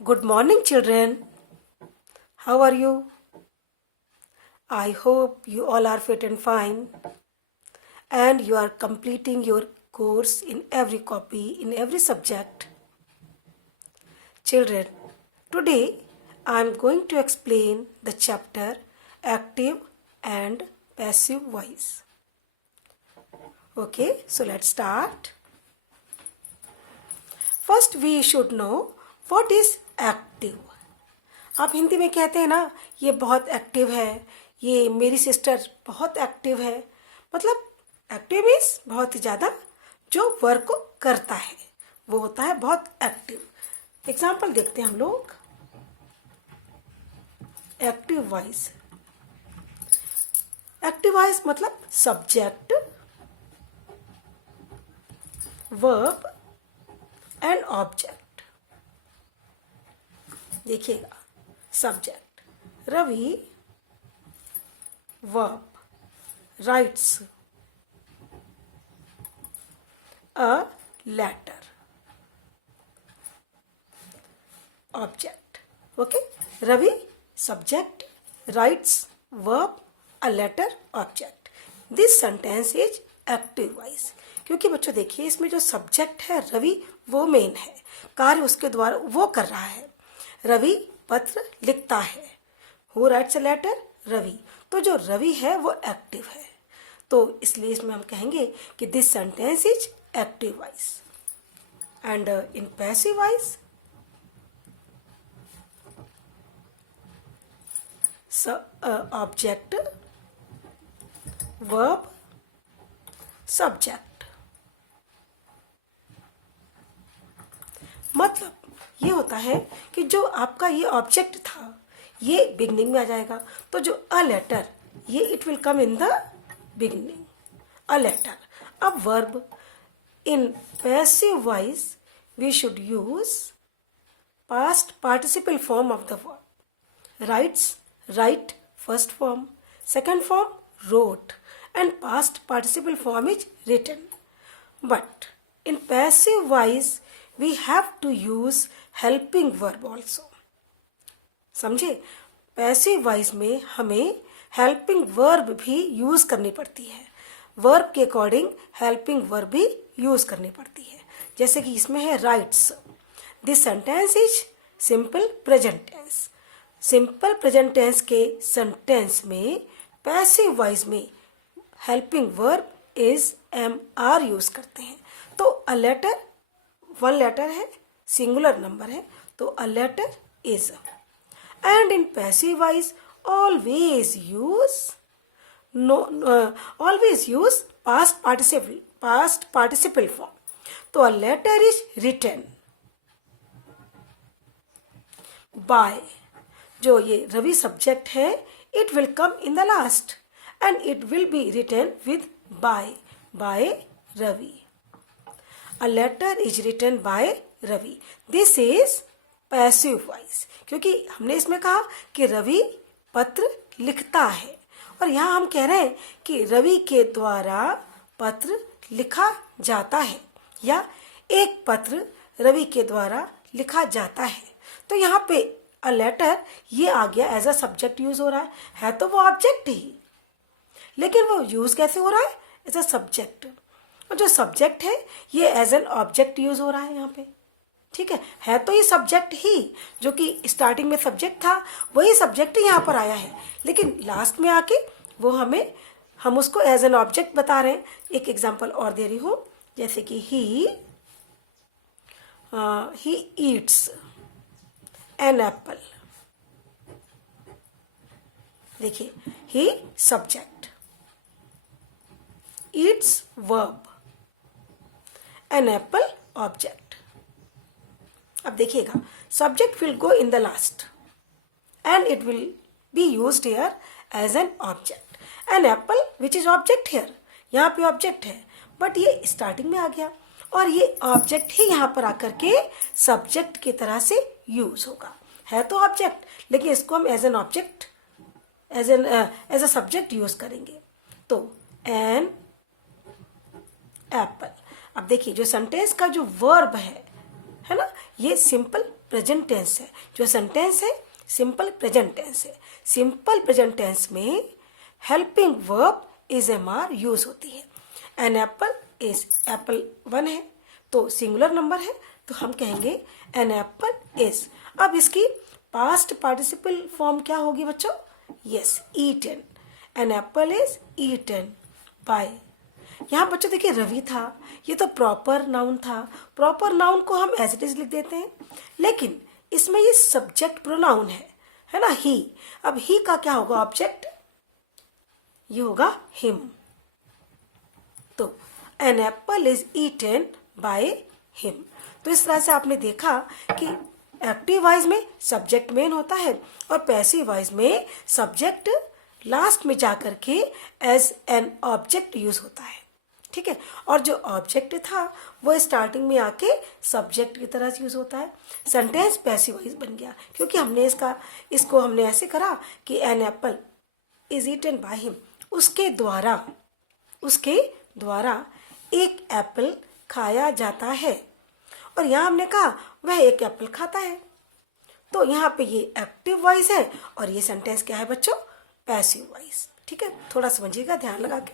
Good morning, children. How are you? I hope you all are fit and fine and you are completing your course in every copy, in every subject. Children, today I am going to explain the chapter Active and Passive Voice. Okay, so let's start. First, we should know what is active. आप हिंदी में कहते हैं ना, ये बहुत active है, ये मेरी सिस्टर बहुत एक्टिव है. मतलब एक्टिव मीन्स बहुत ही ज़्यादा जो वर्क को करता है वो होता है बहुत एक्टिव. एग्जाम्पल देखते हैं हम लोग. Active voice. एक्टिव वॉइस मतलब सब्जेक्ट, वर्ब एंड ऑब्जेक्ट. देखिएगा, subject Ravi verb writes a letter. Object. Okay, Ravi subject writes verb a letter object. This sentence is active voice. क्योंकि बच्चों देखिए, इसमें जो सब्जेक्ट है रवि वो मेन है, कार्य उसके द्वारा वो कर रहा है. रवि पत्र लिखता है. Who writes a letter? Ravi. तो जो रवि है वो एक्टिव है, तो इसलिए इसमें हम कहेंगे कि this sentence is active voice. And in passive voice, object verb subject. मतलब ये होता है कि जो आपका ये ऑब्जेक्ट था ये बिगनिंग में आ जाएगा, तो जो अ लेटर ये it will come in the beginning. A letter. अब verb in passive voice we should use past participle form of the verb. Writes, write first form, second form wrote, and past participle form is written. But in passive voice we have to use helping verb also. समझे? Passive voice में हमें helping verb भी use करनी पड़ती है. Verb के according helping verb भी use करनी पड़ती है. जैसे कि इसमें है writes. This sentence is simple present tense. Simple present tense के सेंटेंस में पैसिव वॉइस में helping verb is am are use करते हैं. तो अ लेटर, वन लेटर है, सिंगुलर नंबर है, तो a letter is. And in passive voice always use past participle form. तो a letter is written by. जो ये रवि सब्जेक्ट है it will come in the last and it will be written with by Ravi. A letter is written by Ravi. This is passive voice. क्योंकि हमने इसमें कहा कि रवि पत्र लिखता है, और यहाँ हम कह रहे हैं कि रवि के द्वारा पत्र लिखा जाता है या एक पत्र रवि के द्वारा लिखा जाता है. तो यहाँ पे अ लेटर ये आ गया एज अ सब्जेक्ट यूज हो रहा है तो वो ऑब्जेक्ट ही, लेकिन वो यूज कैसे हो रहा है? As a subject. और जो सब्जेक्ट है ये एज एन ऑब्जेक्ट यूज हो रहा है यहाँ पे. ठीक है तो ये सब्जेक्ट ही, जो कि स्टार्टिंग में सब्जेक्ट था वही सब्जेक्ट यहाँ पर आया है, लेकिन लास्ट में आके वो हम उसको एज एन ऑब्जेक्ट बता रहे हैं. एक एग्जाम्पल और दे रही हूँ, जैसे कि ही ईट्स एन एप्पल. देखिए, he subject, eats verb, an apple object. अब देखिएगा, subject will go in the last and it will be used here as an object. An apple which is object here, यहाँ पे object है but ये starting में आ गया, और ये ऑब्जेक्ट ही यहाँ पर आकर के सब्जेक्ट की तरह से यूज होगा. है तो ऑब्जेक्ट, लेकिन इसको हम as an object, as a subject use करेंगे. तो एन एप्पल. अब देखिए, जो सेंटेंस का जो वर्ब है ना, ये सिंपल प्रेजेंट टेंस है, जो सेंटेंस है सिंपल प्रेजेंट टेंस है। सिंपल प्रेजेंट टेंस में helping verb is am are use होती है। एन एप्पल इज, एप्पल 1 है तो सिंगुलर नंबर है तो हम कहेंगे एन एप्पल इज। अब इसकी पास्ट पार्टिसिपल फॉर्म क्या होगी बच्चों? Yes, eaten. An apple is eaten by. यहाँ बच्चों देखिए रवि था, ये तो प्रॉपर नाउन था। प्रॉपर नाउन को हम एज इट इज लिख देते हैं, लेकिन इसमें ये सब्जेक्ट प्रोनाउन है ना, ही। अब ही का क्या होगा ऑब्जेक्ट? ये होगा हिम। तो an apple is eaten by him. तो इस तरह से आपने देखा कि एक्टिव वॉइस में सब्जेक्ट मेन होता है और पैसिव वॉइस में सब्जेक्ट लास्ट में जाकर के एज एन ऑब्जेक्ट यूज होता है, ठीक है। और जो ऑब्जेक्ट था वो स्टार्टिंग में आके सब्जेक्ट की तरह यूज होता है। सेंटेंस पैसिव वॉइस बन गया क्योंकि हमने इसको हमने ऐसे करा कि an apple is eaten by him, उसके द्वारा एक एप्पल खाया जाता है। और यहाँ हमने कहा वह एक एप्पल खाता है, तो यहाँ पे ये एक्टिव वॉइस है और ये सेंटेंस क्या है बच्चों? पैसिव वॉइस, ठीक है। थोड़ा समझिएगा ध्यान लगा के।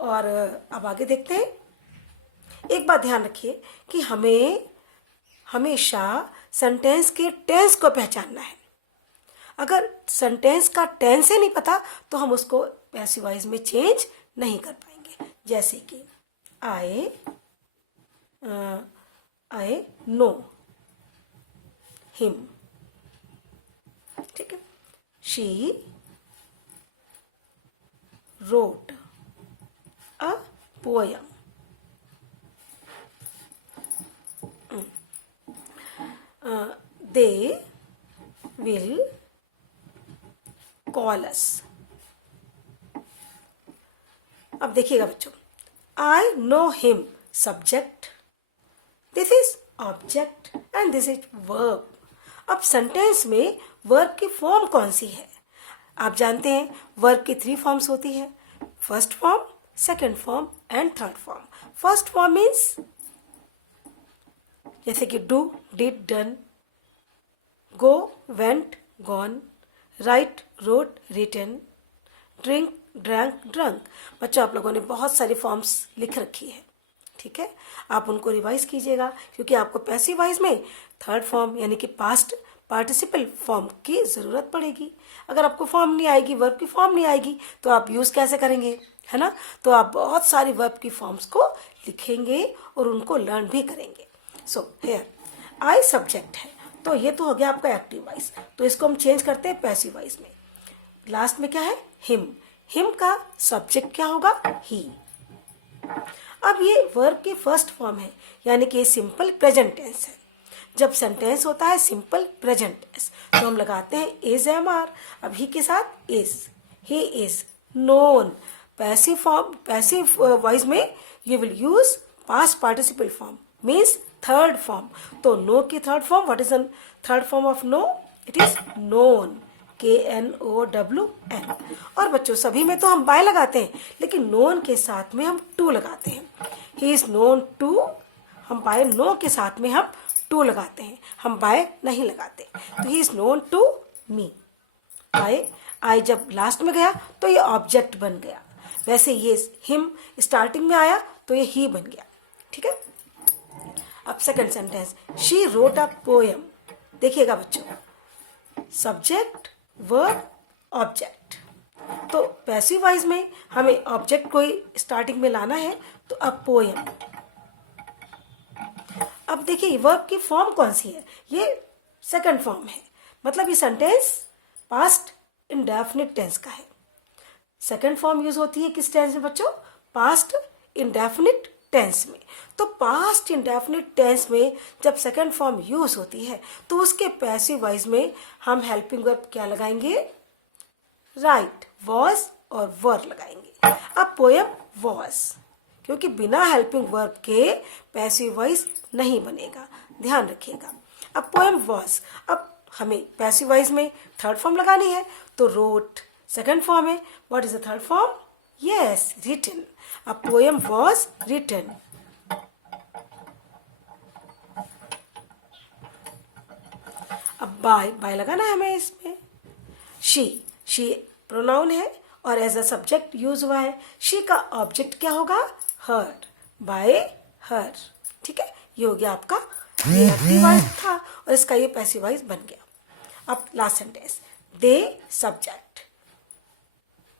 और अब आगे देखते हैं। एक बात ध्यान रखिए कि हमें हमेशा सेंटेंस के टेंस को पहचानना है। अगर सेंटेंस का टेंस ही नहीं पता तो हम उसको पैसिव वॉइस में चेंज नहीं कर पाएंगे। जैसे कि आई नो हिम, ठीक है। She wrote a poem. They will call us. अब देखिएगा बच्चों, I know him subject, this is object and this is verb. अब सेंटेंस में वर्ब की फॉर्म कौन सी है? आप जानते हैं वर्ब की 3 फॉर्म्स होती है, first form, second form and third form. First form means जैसे कि do, did, done, go, went, gone, write, wrote, written, drink, drank, drunk. बच्चों आप लोगों ने बहुत सारी फॉर्म्स लिख रखी है, ठीक है। आप उनको रिवाइज कीजिएगा क्योंकि आपको पैसिव वॉइस में थर्ड फॉर्म यानी कि पास्ट पार्टिसिपल फॉर्म की ज़रूरत पड़ेगी। अगर आपको फॉर्म नहीं आएगी, वर्ब की फॉर्म नहीं आएगी, तो आप यूज़ कैसे करेंगे, है ना। तो आप बहुत सारी वर्ब की फॉर्म्स को लिखेंगे और उनको लर्न भी करेंगे। सो हेयर आई सब्जेक्ट है, तो ये तो हो गया आपका एक्टिव वॉइस। तो इसको हम चेंज करते हैं पैसिव वॉइस में। लास्ट में क्या है? हिम। हिम का सब्जेक्ट क्या होगा? ही। अब ये वर्ब की फर्स्ट फॉर्म है यानी कि सिंपल प्रेजेंट टेंस है। जब सेंटेंस होता है सिंपल प्रेजेंट टेंस तो हम लगाते हैं इज एम आर। अब ही के साथ is, he is known. Passive voice में you will use past participle form means third form. तो नो की third form, what is third form of know? It is known, KNOWN। और बच्चों सभी में तो हम बाय लगाते हैं, लेकिन नोन के साथ में हम टू लगाते हैं। ही इज नोन टू, हम बाय नो के साथ में हम टू लगाते हैं, हम बाय नहीं लगाते। तो he is known to me. I जब लास्ट में गया तो ये ऑब्जेक्ट बन गया, वैसे ये हिम स्टार्टिंग में आया तो ये ही बन गया, ठीक है। अब second sentence, she wrote a poem. देखिएगा बच्चों, सब्जेक्ट, वर्ब, ऑब्जेक्ट। तो पैसिव वॉइस में हमें ऑब्जेक्ट को ही स्टार्टिंग में लाना है, तो अब पोएम। अब देखिए वर्ब की फॉर्म कौन सी है? ये सेकंड फॉर्म है, मतलब ये सेंटेंस पास्ट इंडेफिनिट टेंस का है। सेकंड फॉर्म यूज होती है किस टेंस में बच्चों? पास्ट इंडेफिनिट टेंस में। तो पास्ट इंडेफिनिट टेंस में जब सेकंड फॉर्म यूज होती है तो उसके पैसिव वॉइस में हम हेल्पिंग वर्ब क्या लगाएंगे? राइट, वॉज और वर लगाएंगे। अब पोएम वॉज, क्योंकि बिना हेल्पिंग वर्ब के पैसिव वॉइस नहीं बनेगा, ध्यान रखिएगा। अब पोएम वॉज, अब हमें पैसिव वॉइस में थर्ड फॉर्म लगानी है, तो रोट सेकंड फॉर्म है। What is the third form? Yes, written. A poem was written. By, by लगाना है हमें इसमें। शी प्रोनाउन है और एज अ सब्जेक्ट यूज हुआ है। शी का ऑब्जेक्ट क्या होगा? हर, बाय हर। ठीक है, ये हो गया आपका, ये एक्टिव वॉइस था और इसका ये पैसिव वॉइस बन गया। अब last sentence, they subject.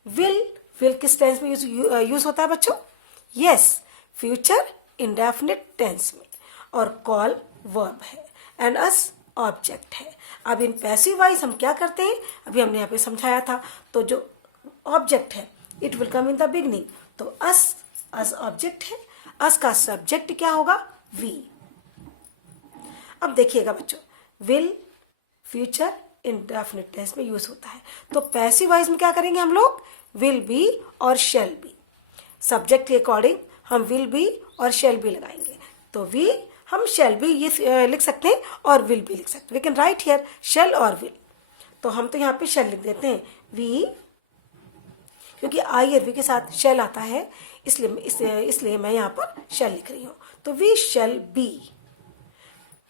Will किस टेंस में यूज होता है बच्चों? यस, फ्यूचर इंडेफिनिट टेंस में। और कॉल वर्ब है एंड अस ऑब्जेक्ट है। अब इन पैसिव वॉइस हम क्या करते हैं, अभी हमने यहाँ पे समझाया था। तो जो ऑब्जेक्ट है it will come in the beginning, तो अस ऑब्जेक्ट है, अस का सब्जेक्ट क्या होगा? वी। अब देखिएगा बच्चों, विल फ्यूचर इंडेफिनिट टेंस में यूज होता है। तो पैसिव वॉइस में क्या करेंगे हम लोग? विल बी और शेल बी। सब्जेक्ट के अकॉर्डिंग हम विल बी और शेल बी लगाएंगे। तो वी हम शेल बी ये लिख सकते हैं और विल भी लिख सकते हैं। We can write here shall और विल। तो हम तो यहाँ पे शेल लिख देते हैं, वी, क्योंकि आई और वी के साथ शेल आता है, इसलिए मैं यहाँ पर शेल लिख रही हूँ। तो we shall be,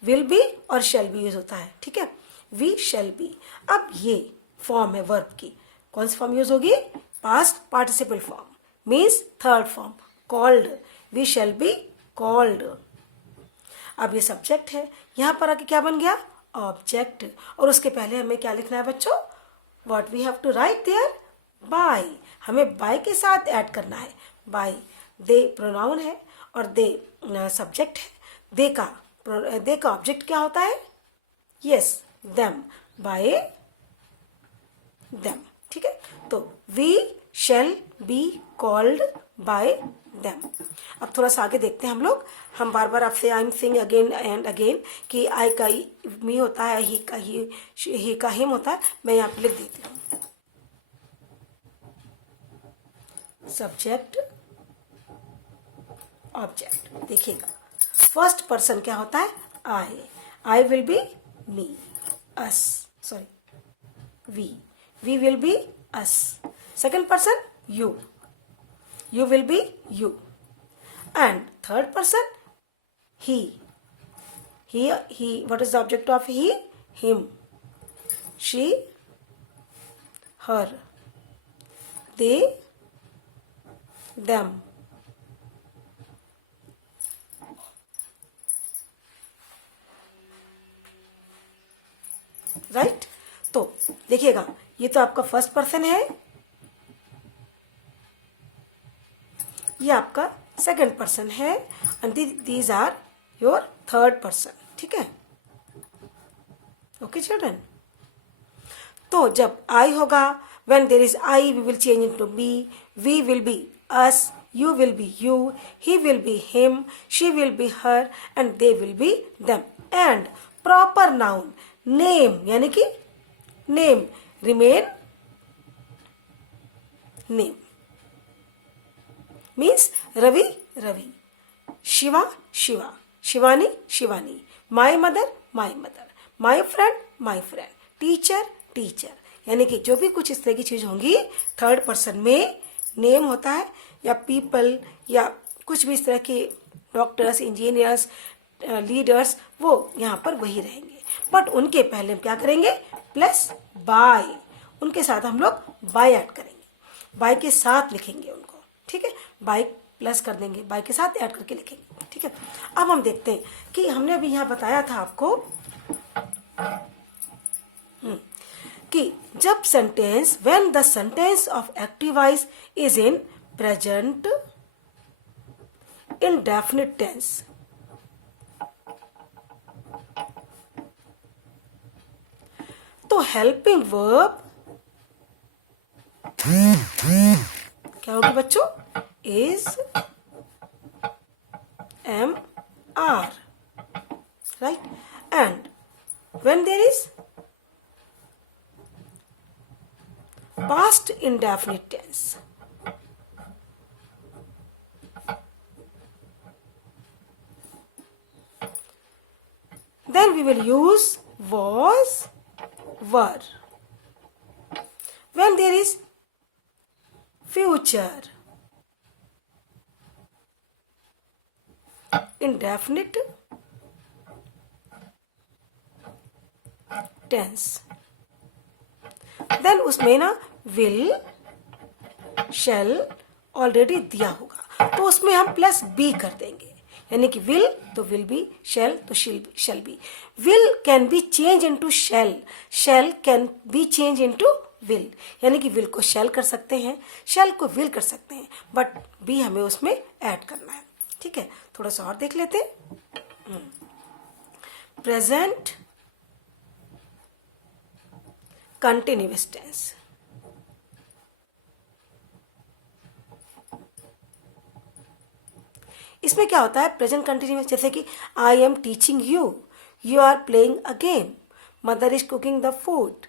will be और शेल बी यूज होता है। ठीक है, वी शेल बी। अब ये फॉर्म है वर्ब की, कौन सी फॉर्म यूज होगी? Past participle form, means third form, called. We shall be called. अब ये सब्जेक्ट है, यहां पर आके क्या बन गया? ऑब्जेक्ट। और उसके पहले हमें क्या लिखना है बच्चों? What we have to write there? By. हमें बाय के साथ ऐड करना है, बाय। दे प्रोनाउन है और दे सब्जेक्ट है। दे का ऑब्जेक्ट क्या होता है? Yes, them, by them. ठीक है, तो we shall be called by them. अब थोड़ा सा आगे देखते हैं हम लोग। हम बार बार आपसे I am saying again and again कि आई का मी होता है, ही का हिम होता है। मैं यहाँ पे लिख देती हूँ, सब्जेक्ट ऑब्जेक्ट। देखिएगा, फर्स्ट पर्सन क्या होता है? I will be me, us, sorry we will be us. Second person you will be you. And third person, he, what is the object of he? Him, she, her, they, them. Right? तो देखिएगा, ये तो आपका first person है, ये आपका second person है, and these are your third person. ठीक है, ओके चिल्ड्रन। तो जब आई होगा, when there is I we will change into be, we will be us, you will be you, he will be him, she will be her, and they will be them. And proper noun, name, यानी कि name, remain name, means Ravi, Ravi, Shiva, Shiva, Shivani, Shivani, my mother, my friend, teacher, teacher। यानी कि जो भी कुछ इस तरह की चीज होंगी थर्ड पर्सन में, नेम होता है या पीपल या कुछ भी इस तरह के डॉक्टर्स, इंजीनियर्स, लीडर्स, वो यहाँ पर वही रहेंगे। बट उनके पहले हम क्या करेंगे? प्लस बाय, उनके साथ हम लोग बाय ऐड करेंगे, बाय के साथ लिखेंगे उनको। ठीक है, बाय प्लस कर देंगे, बाय के साथ ऐड करके लिखेंगे। ठीक है, अब हम देखते हैं कि हमने अभी यहाँ बताया था आपको कि जब sentence, when the sentence of active voice is in present indefinite tense, तो हेल्पिंग वर्ब क्या होगी बच्चों? Is am are, right? And when there is past indefinite tense, then we will use was, were. When there is future indefinite tense. Then उसमें ना will shell already दिया होगा, तो उसमें हम प्लस बी कर देंगे, यानी कि विल तो विल बी, शैल तो shall be. Will can be change into shall, shall can be change into will, यानी कि विल को शैल कर सकते हैं, शैल को विल कर सकते हैं, बट बी हमें उसमें ऐड करना है। ठीक है, थोड़ा सा और देख लेते हैं। Present continuous tense. इसमें क्या होता है, प्रेजेंट कंटिन्यूअस, जैसे कि I am teaching you, you are playing a game, mother is cooking the food,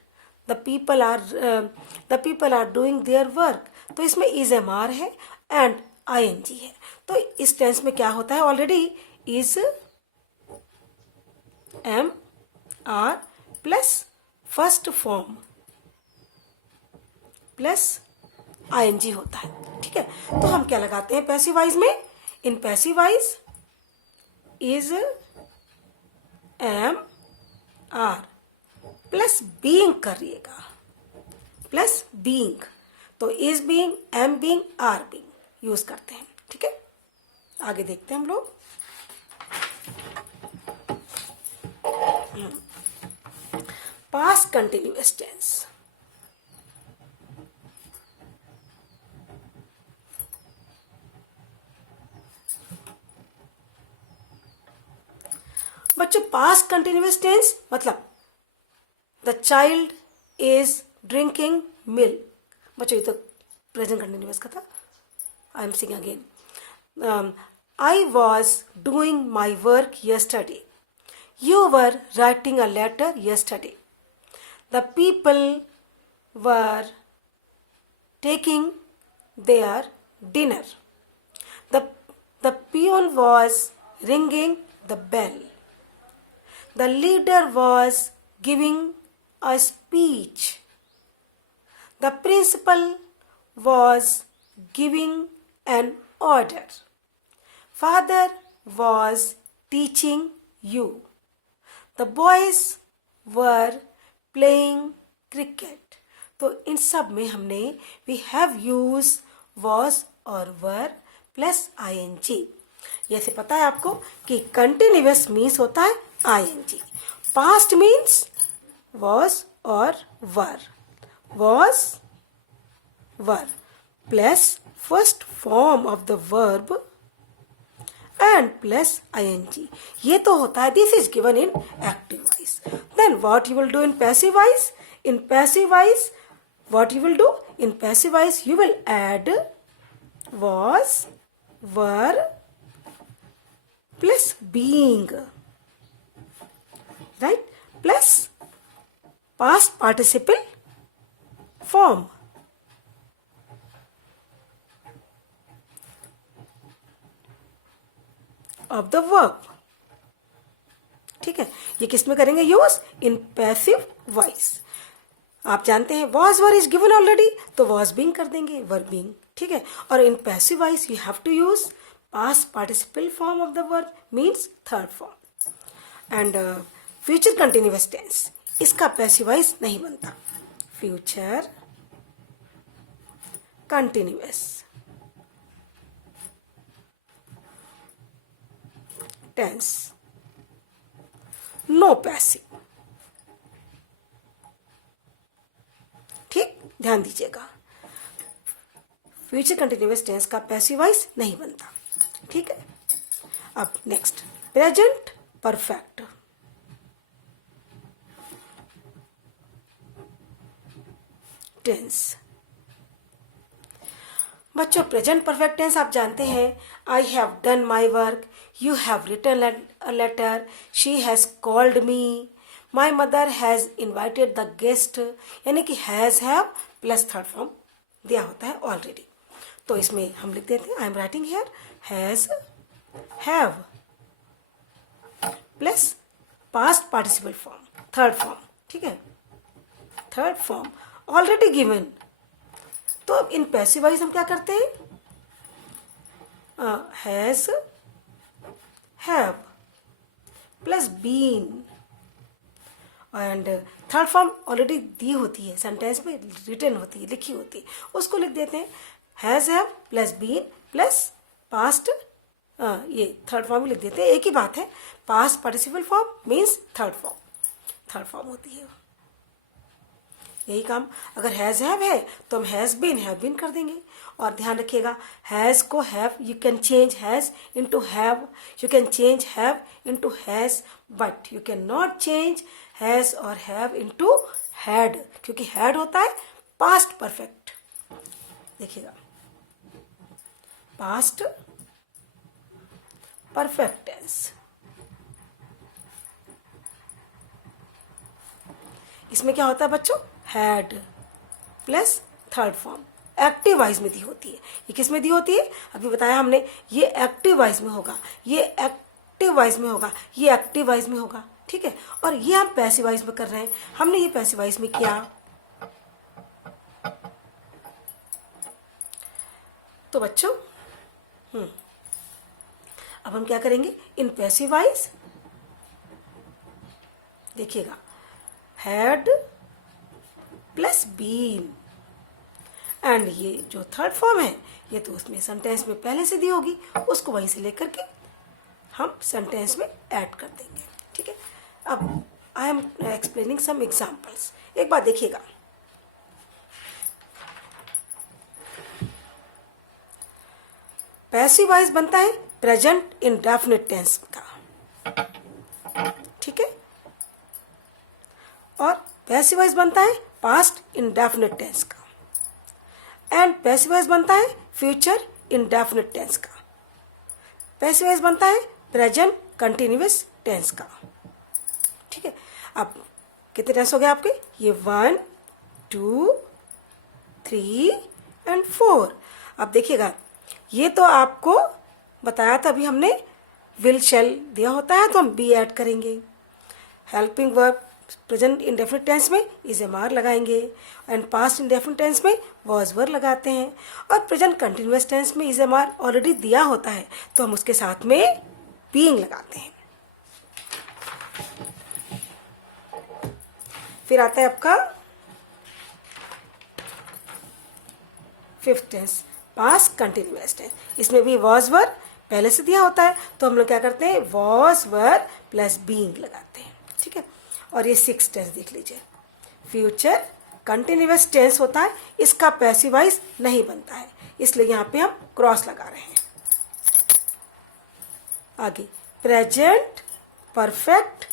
the people are doing their work. तो इसमें इज एम आर है एंड आई एन जी है। तो इस टेंस में क्या होता है, already is am are plus first form plus I N G होता है। ठीक है, तो हम क्या लगाते हैं पैसिव वॉइस में, in passive voice is am are plus being करिएगा, प्लस बीइंग, तो is being, am being, are being use करते हैं। ठीक है, आगे देखते हैं हम लोग। Past continuous tense. बच्चों पास्ट कंटिन्यूअस टेंस मतलब the child is drinking milk, बच्चों ये तो प्रेजेंट कंटिन्यूअस का था। I am sing again, I was doing my work yesterday, you were writing a letter yesterday, the people were taking their dinner, the peon was ringing the bell, the leader was giving a speech, the principal was giving an order, father was teaching you, the boys were playing cricket। तो इन सब में हमने we have used was और were plus ing। ये से पता है आपको कि कंटिन्यूअस मीन्स होता है ing, पास्ट मीन्स was और was were plus first form of the verb and plus ing। ये तो होता है, this is given in active voice. Then what you will do in passive voice, in passive voice what you will do, in passive voice you will add was were plus being, right, plus past participle form, of the verb. ठीक है, ये किस में करेंगे use, इन passive voice. आप जानते हैं was were is given already, तो वॉज बीइंग कर देंगे, वर बीइंग। ठीक है, और in passive voice you have to use past participle form of the verb means third form. And future continuous tense, इसका पैसिव वॉइस नहीं बनता। Future continuous tense, no passive. ठीक, ध्यान दीजिएगा, फ्यूचर कंटिन्यूअस टेंस का पैसिव वॉइस नहीं बनता। ठीक है, अब नेक्स्ट प्रेजेंट परफेक्ट। टेंस, बच्चों प्रेजेंट परफेक्ट टेंस आप जानते हैं, I have done my work, you have written a letter, she has called me, my mother has invited the guest, यानी कि has have plus third form दिया होता है already. तो इसमें हम लिख देते हैं, I am writing here has have plus past participle form third form. ठीक है, थर्ड फॉर्म ऑलरेडी गिवन। तो अब इन पैसिव वॉइस हम क्या करते हैं, has have plus been and third form already दी होती है, सेंटेंस में रिटन होती है, लिखी होती है, उसको लिख देते हैं has have plus been plus past, ये थर्ड फॉर्म लिख देते हैं, एक ही बात है। Past participle form means third form होती है। यही काम अगर हैज़ हैव है तो हम हैव बीन कर देंगे। और ध्यान रखिएगा, हैज़ को have you can change has into have, you can change have into has, but you can not change has और हैव इनटू हैड, क्योंकि हैड होता है पास्ट परफेक्ट। देखिएगा, पास्ट परफेक्ट टेंस, इसमें क्या होता है बच्चों, had plus third form active voice में दी होती है। ये किस में दी होती है, अभी बताया हमने, ये एक्टिव वॉइस में होगा, ये एक्टिव वॉइस में होगा, ये एक्टिव वॉइस में होगा, ठीक है। और ये हम पैसिव वॉइस में कर रहे हैं, हमने ये पैसिव वॉइस में किया। तो बच्चों अब हम क्या करेंगे, इन पैसिव वॉइस देखिएगा, हैड प्लस बीन, एंड ये जो थर्ड फॉर्म है ये तो उसमें सेंटेंस में पहले से दी होगी, उसको वहीं से लेकर के हम सेंटेंस में ऐड कर देंगे, ठीक है। अब I am explaining some examples, एक बार देखिएगा। पैसिव वॉइस बनता है प्रेजेंट इंडेफिनिट टेंस का, ठीक है, और पैसिव वॉइस बनता है पास्ट इंडेफिनिट टेंस का, एंड पैसिव वॉइस बनता है फ्यूचर इंडेफिनिट टेंस का। पैसिव वॉइस बनता है प्रेजेंट कंटिन्यूअस टेंस का, ठीक है। अब कितने टेंस हो गए आपके, ये 1 2 3 एंड 4। अब देखिएगा, ये तो आपको बताया था अभी हमने, विल शेल दिया होता है तो हम बी ऐड करेंगे। Helping verb present indefinite tense में इज एम आर लगाएंगे, एंड पास्ट इंडेफिनिट टेंस में वॉज वर लगाते हैं, और प्रेजेंट कंटिन्यूअस टेंस में इज एम आर ऑलरेडी दिया होता है तो हम उसके साथ में बीइंग लगाते हैं। फिर आता है आपका fifth tense, past continuous tense, इसमें भी वॉज वर पहले से दिया होता है तो हम लोग क्या करते हैं, वॉज वर प्लस बीइंग लगाते हैं, ठीक है। और ये सिक्स टेंस देख लीजिए, फ्यूचर कंटिन्यूअस टेंस होता है, इसका पैसिव वॉइस नहीं बनता है, इसलिए यहाँ पे हम क्रॉस लगा रहे हैं। आगे प्रेजेंट परफेक्ट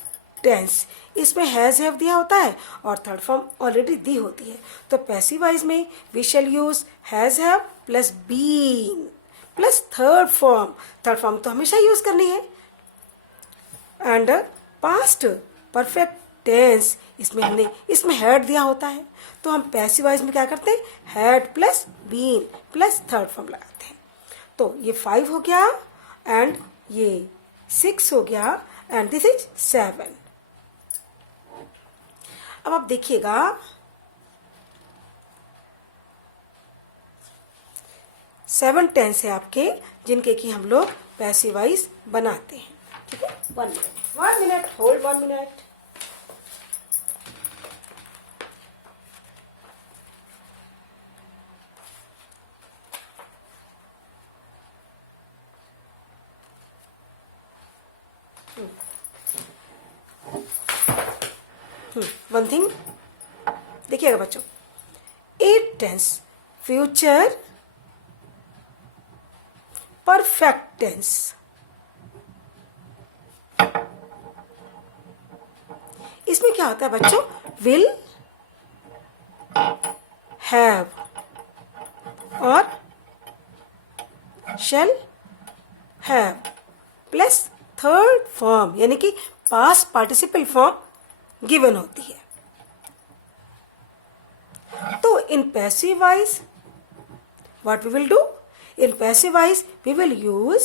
टेंस, इसमें हैज हैव दिया होता है और थर्ड फॉर्म ऑलरेडी दी होती है, तो पैसिव वॉइस में we shall use has have plus been plus third form तो हमेशा यूज करनी है। एंड पास्ट परफेक्ट टेंस, इसमें हैड दिया होता है तो हम पैसिव वॉइस में क्या करते हैं, had plus been plus third form लगाते हैं। तो ये 5 हो गया, एंड ये 6 हो गया, एंड दिस इज 7। अब आप देखिएगा, सेवन टेंस है आपके जिनके कि हम लोग पैसिव वॉइस बनाते हैं, ठीक है। 1 minute hold 1 minute. One thing देखिएगा बच्चों, 8 टेंस फ्यूचर परफेक्ट टेंस, इसमें क्या होता है बच्चों, विल हैव और shall have plus third form यानी कि पास्ट पार्टिसिपल फॉर्म गिवन होती है। तो in passive voice what we will do, in passive voice we will use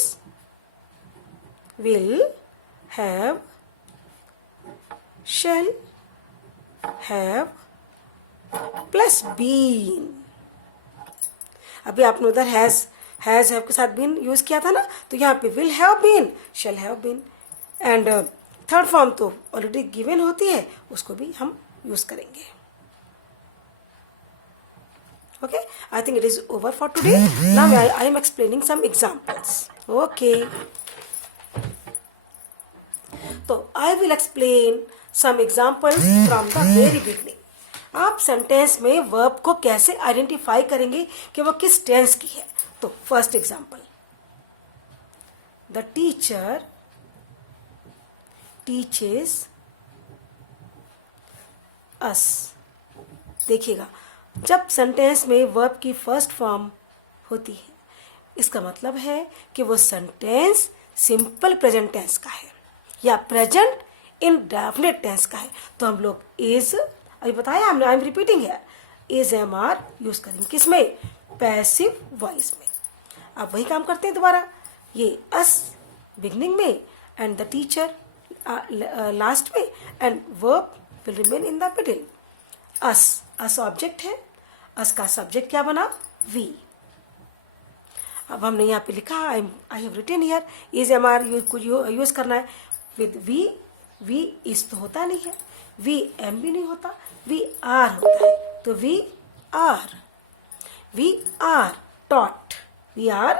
will have shall have plus been. अभी आपने उधर हैज हैव के साथ बीन यूज किया था ना, तो यहाँ पे will have been, shall have been, and third form तो ऑलरेडी गिवन होती है, उसको भी हम यूज करेंगे. Okay, I think it is over for today. Now I am explaining some examples. Okay. So I will explain some examples from the very beginning. आप sentence में verb को कैसे आइडेंटिफाई करेंगे कि वो किस टेंस की है. तो first example, the teacher teaches us. देखिएगा, जब सेंटेंस में वर्ब की फर्स्ट फॉर्म होती है, इसका मतलब है कि वो सेंटेंस सिंपल प्रेजेंट टेंस का है या प्रेजेंट इंडेफिनिट टेंस का है. तो हम लोग इज, अभी बताया हमने, आई एम रिपीटिंग है, इज एम आर यूज करेंगे किसमें, पैसिव वॉइस में. अब वही काम करते हैं दोबारा, ये अस बिगनिंग में एंड द टीचर लास्ट में and verb will remain in the middle. Us object है, अस का सब्जेक्ट क्या बना, वी. अब हमने यहाँ पे लिखा, I have written here, is am are use करना है विद वी. वी इज तो होता नहीं है, वी एम भी नहीं होता, वी आर होता है. तो we are taught, we are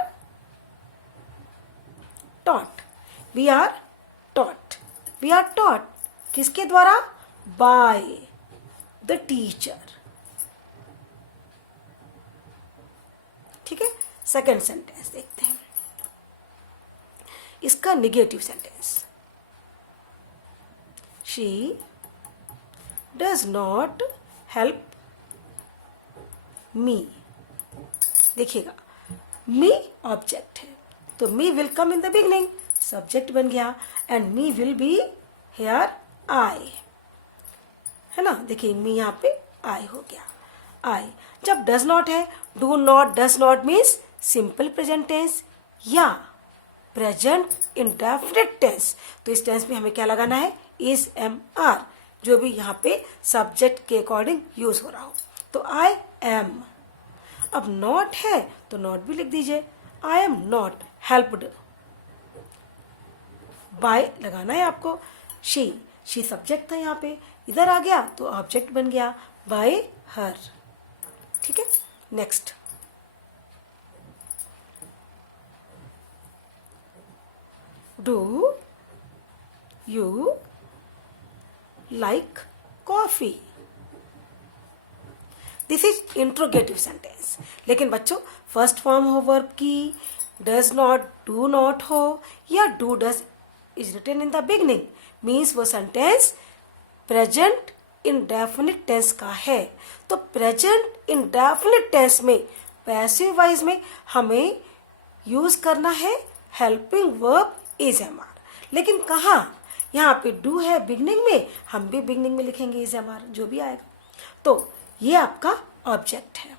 taught, we are taught, we are taught किसके द्वारा, बाय द टीचर. ठीक है. सेकेंड सेंटेंस देखते हैं, इसका negative sentence, she does not help me. देखिएगा, मी ऑब्जेक्ट है, तो me will come in the beginning, subject बन गया, and me will be here I, है ना. देखिए, मी यहाँ पे आई हो गया, आई. जब डज नॉट है, do not, does not means simple present tense या प्रेजेंट इंडेफिनिट टेंस. तो इस टेंस में हमें क्या लगाना है, इज एम आर, जो भी यहाँ पे सब्जेक्ट के अकॉर्डिंग यूज हो रहा हो. तो आई एम. अब नॉट है तो नॉट भी लिख दीजिए, I am not helped bye लगाना है आपको. शी सब्जेक्ट था यहाँ पे, इधर आ गया तो ऑब्जेक्ट बन गया, बाय हर. ठीक है. Next, do you like coffee. This is interrogative sentence. लेकिन बच्चों, फर्स्ट फॉर्म हो वर्ब की, डज नॉट, डू नॉट हो या do does is written in the beginning, means वो सेंटेंस प्रेजेंट इंडेफिनिट टेंस का है. तो प्रेजेंट इंडेफिनिट टेंस में पैसिव वॉइस में हमें यूज करना है helping verb is am are. लेकिन कहाँ, यहाँ पे डू है बिगनिंग में, हम भी बिगनिंग में लिखेंगे इज एम आर, जो भी आएगा. तो ये आपका ऑब्जेक्ट है,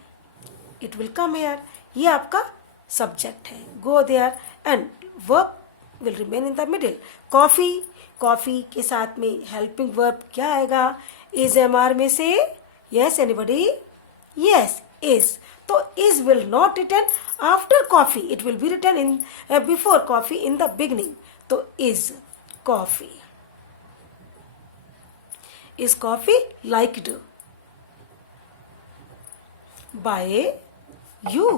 इट विल कम हेयर. ये आपका सब्जेक्ट है, go there, and verb will remain in the middle. Coffee, coffee के साथ में हेल्पिंग वर्ब क्या आएगा, इज एम आर में से. Yes anybody, yes is. तो is will not written after coffee, it will be written in before coffee in the beginning. तो is coffee. Is coffee liked by you.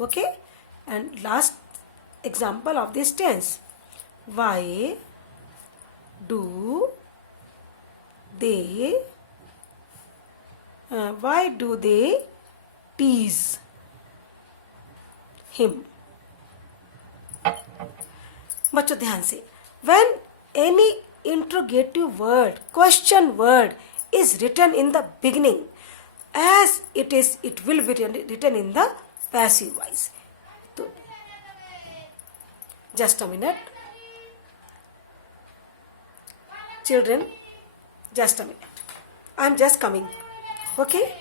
Okay. And last example of this tense, why do they tease him. बच्चों ध्यान से, when any interrogative word, question word is written in the beginning, as it will be written in the passive voice. तो just a minute. Children, just a minute. I'm just coming. Okay?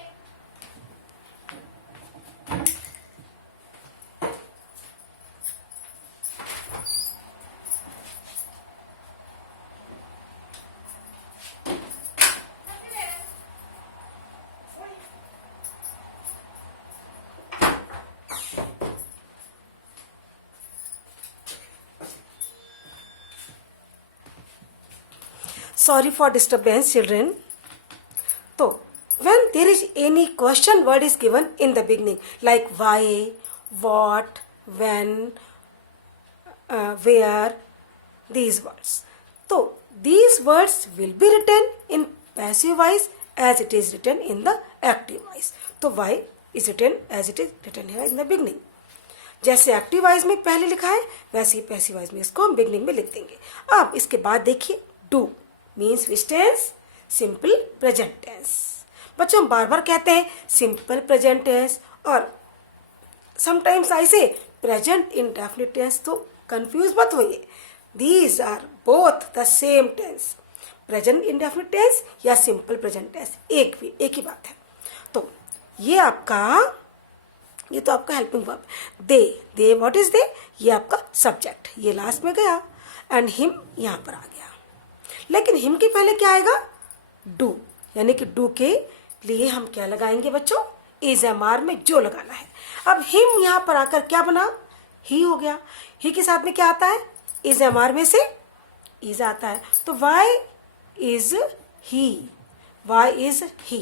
Sorry for disturbance, children. So, when there is any question word is given in the beginning, like why, what, when, where, these words. So, these words will be written in passive voice as it is written in the active voice. तो why is written as it is written here in the beginning. जैसे active voice में पहले लिखा है वैसे ही passive voice में इसको हम बिगनिंग में लिख देंगे. अब इसके बाद देखिए do means which tense, simple present tense. बच्चों हम बार बार कहते हैं सिंपल प्रेजेंट टेंस और समटाइम्स ऐसे प्रेजेंट इंडेफिनिट टेंस, तो कंफ्यूज मत होइए. These are both the same tense. Present indefinite tense या सिंपल प्रेजेंट टेंस एक ही बात है. तो ये तो आपका helping verb. They what is they, ये आपका सब्जेक्ट, ये लास्ट में गया एंड हिम यहाँ पर आ गया. लेकिन हिम के पहले क्या आएगा, डू. यानी कि डू के लिए हम क्या लगाएंगे बच्चों, इज एम आर में जो लगाना है. अब हिम यहाँ पर आकर क्या बना, ही हो गया. ही के साथ में क्या आता है, इज एम आर में से इज आता है. तो why is he, why is he.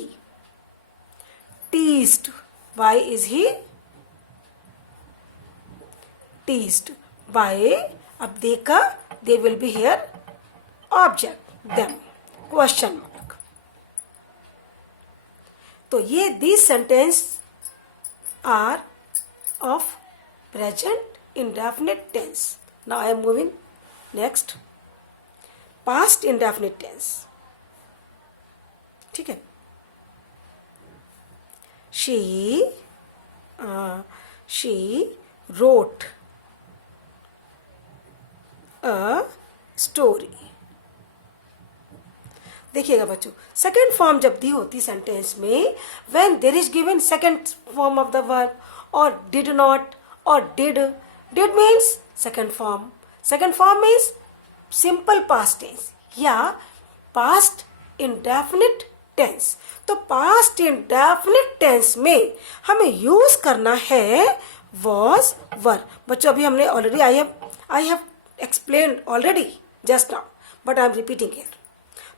Teased, why is he teased by. अब देखा they will be here object, them, question mark. तो ये these sentence are of present indefinite tense. Now I am moving next, past indefinite tense. ठीक है. she wrote a story. देखिएगा बच्चों, second form जब दी होती सेंटेंस में, when there is given second form of the verb और did not और did means second form. Second form means simple past tense या पास्ट इंडेफिनिट टेंस. तो past indefinite tense में हमें यूज करना है was were. बच्चों अभी हमने already I have explained already just now, but I am repeating here.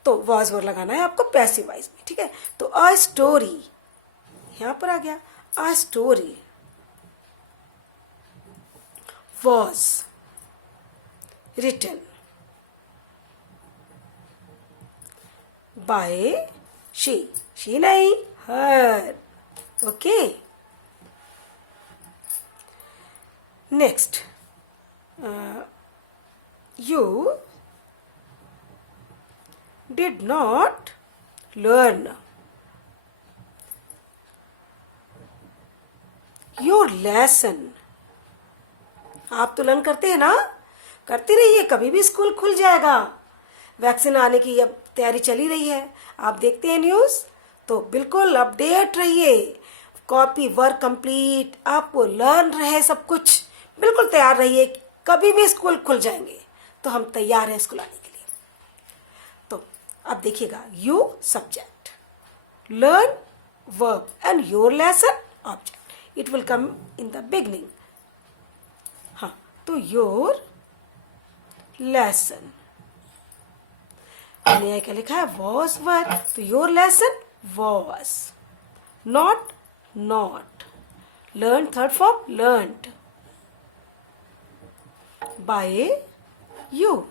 तो was were लगाना है आपको पैसिव वॉइस में. ठीक है. तो अ स्टोरी यहां पर आ गया. A story was written by she नहीं, her. okay. Next, you did not learn your lesson. आप तो लर्न करते हैं ना, करते रहिए, कभी भी स्कूल खुल जाएगा. वैक्सीन आने की अब तैयारी चली रही है, आप देखते हैं न्यूज़, तो बिल्कुल अपडेट रहिए. कॉपी वर्क कंप्लीट, आप लर्न रहे, सब कुछ बिल्कुल तैयार रहिए. कभी भी स्कूल खुल जाएंगे तो हम तैयार हैं स्कूल आने के लिए. तो अब देखिएगा, you subject, learn verb and your lesson object. It will come in the beginning. हाँ, तो योर लेसन, मैंने क्या लिखा है, वॉज वर. तो your lesson was, not not. Learn, third form, learned by you.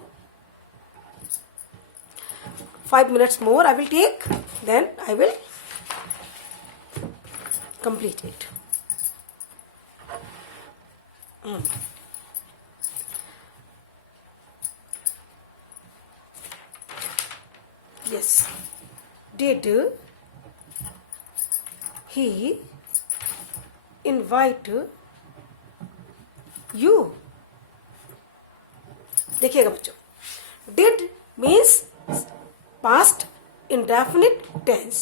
5 minutes more I will take, then I will complete it. Yes. Did he invite you? देखिएगा बच्चों, did means past indefinite tense,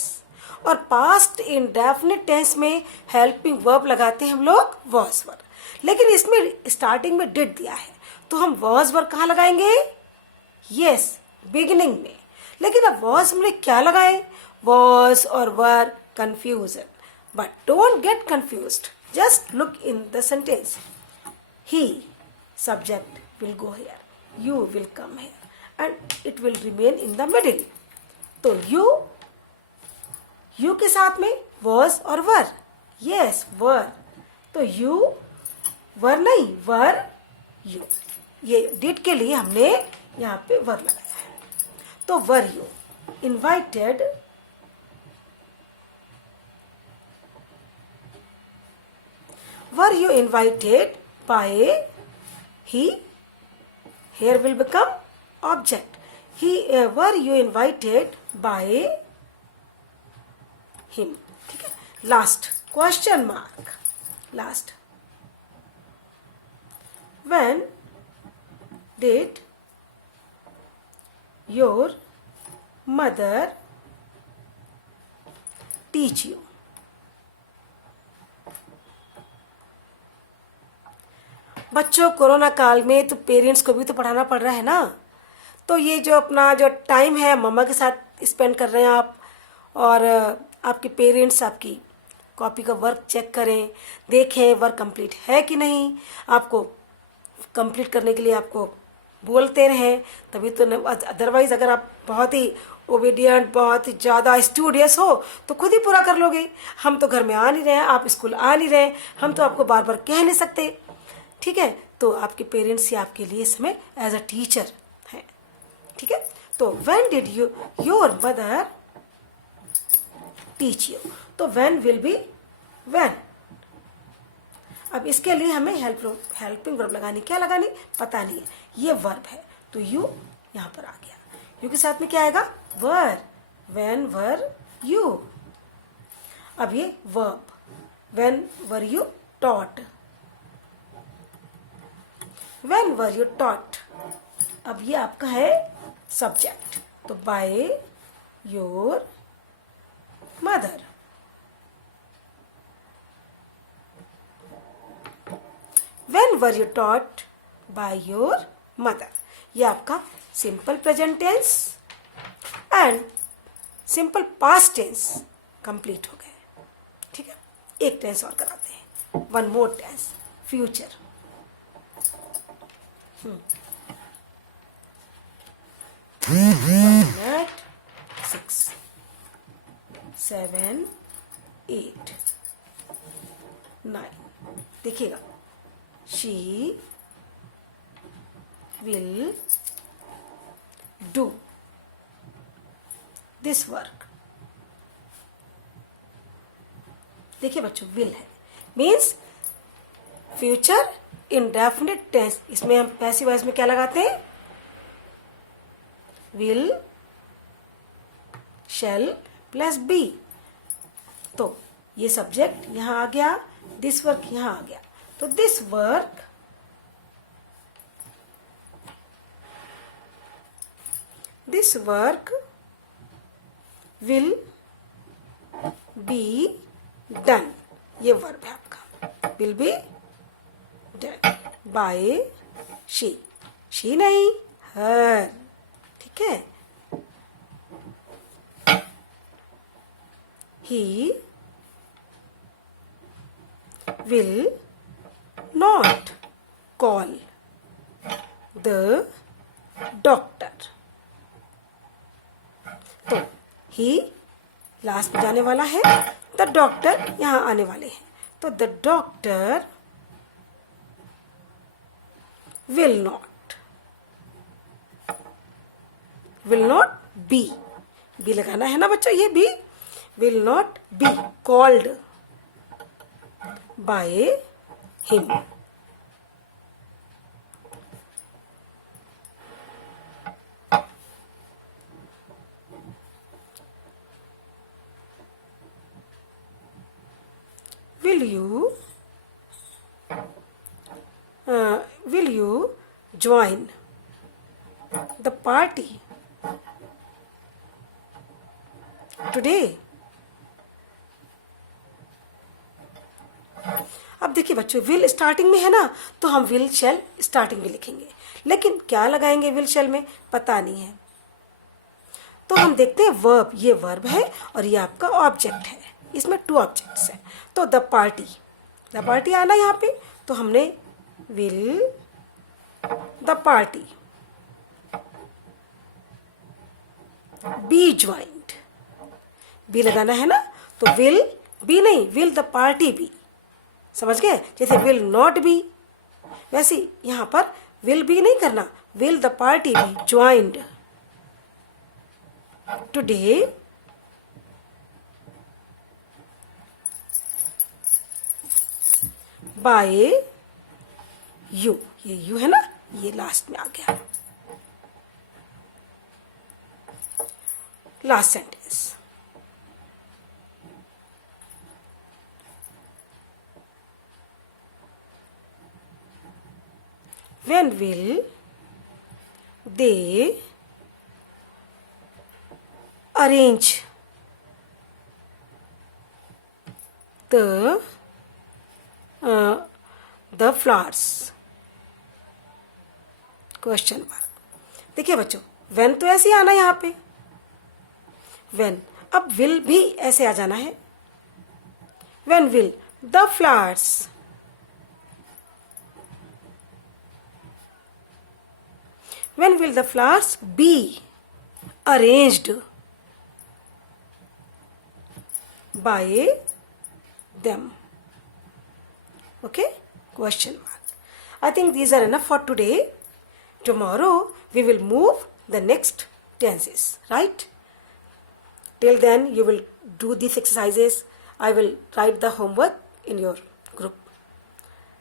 और past indefinite tense में helping verb लगाते हैं हम लोग was were. लेकिन इसमें स्टार्टिंग में did दिया है, तो हम was were कहाँ लगाएंगे, yes, beginning में. लेकिन अब was में क्या लगाएं, was और were, confusion. But don't get confused. Just look in the sentence. He, subject, will go here. You will come here. and it will remain in the middle. तो you के साथ में was और were. Yes, were. तो you were नहीं, were you. ये did के लिए हमने यहाँ पे were लगाया है. तो were you invited by he? Here will become object. Were you invited by him? ठीक है. Last question mark. Last. When did your mother teach you? बच्चों, कोरोना काल में तो पेरेंट्स को भी तो पढ़ाना पड़ रहा है ना. तो ये जो अपना जो टाइम है मम्मा के साथ स्पेंड कर रहे हैं आप, और आपके पेरेंट्स आपकी कॉपी का वर्क चेक करें, देखें वर्क कंप्लीट है कि नहीं. आपको कंप्लीट करने के लिए आपको बोलते रहें, तभी तो. अदरवाइज अगर आप बहुत ही ओबीडियंट, बहुत ही ज़्यादा स्टूडियस हो तो खुद ही पूरा कर लोगे. हम तो घर में आ नहीं रहे हैं, आप स्कूल आ नहीं रहे, हम तो आपको बार बार कह नहीं सकते. ठीक है. तो आपके पेरेंट्स ही आपके लिए इस समय एज अ टीचर है. ठीक है. तो when did your mother teach you. तो व्हेन विल बी व्हेन. अब इसके लिए हमें हेल्पिंग वर्ब लगानी. क्या लगानी पता नहीं है. ये वर्ब है तो यू यहाँ पर आ गया. यू के साथ में क्या आएगा? वर. When were you. अब ये verb. When were you taught. When were you taught. अब ये आपका है सब्जेक्ट. तो by your mother. When were you taught by your mother? ये आपका simple present tense and simple past tense complete हो गए. ठीक है. एक टेंस और कराते हैं. One more tense, future. 6 7 8 9. देखिएगा. She will do this work. देखिए बच्चों, will है मीन्स फ्यूचर इंडेफिनिट टेंस. इसमें हम पैसिव वॉइस में क्या लगाते हैं? will, shall plus be. तो ये सब्जेक्ट यहाँ आ गया, दिस वर्क यहाँ आ गया. तो this work will be done. ये वर्ब है आपका. Will be done by she. She नहीं, हर. ठीक है. ही will not call the doctor. तो ही लास्ट में जाने वाला है, द डॉक्टर यहाँ आने वाले हैं. तो the doctor will not be लगाना है ना बच्चों. ये भी will not be called by him. Will you join the party today? अब देखिए बच्चों, विल स्टार्टिंग में है ना, तो हम विल शैल स्टार्टिंग में लिखेंगे, लेकिन क्या लगाएंगे विल शैल में पता नहीं है. तो हम देखते हैं वर्ब. ये वर्ब है और ये आपका ऑब्जेक्ट है. इसमें 2 ऑब्जेक्ट्स हैं. तो द पार्टी आना यहाँ पे. तो हमने will the party be joined, be लगाना है ना, तो विल बी नहीं, विल द पार्टी बी, समझ गए? जैसे विल नॉट बी, वैसे यहां पर विल बी नहीं करना, will the party be joined today by you, ये यू है ना, ये लास्ट में आ गया। Last sentence, when will they arrange the flowers? Question mark. देखिए बच्चों, when तो ऐसे ही आना यहाँ पे, when, अब will भी ऐसे आ जाना है, when will the flowers, when will the flowers be arranged by them? Okay, question mark. I think these are enough for today. Tomorrow we will move the next tenses, right? Till then you will do these exercises. I will write the homework in your group.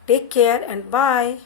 Take care and bye.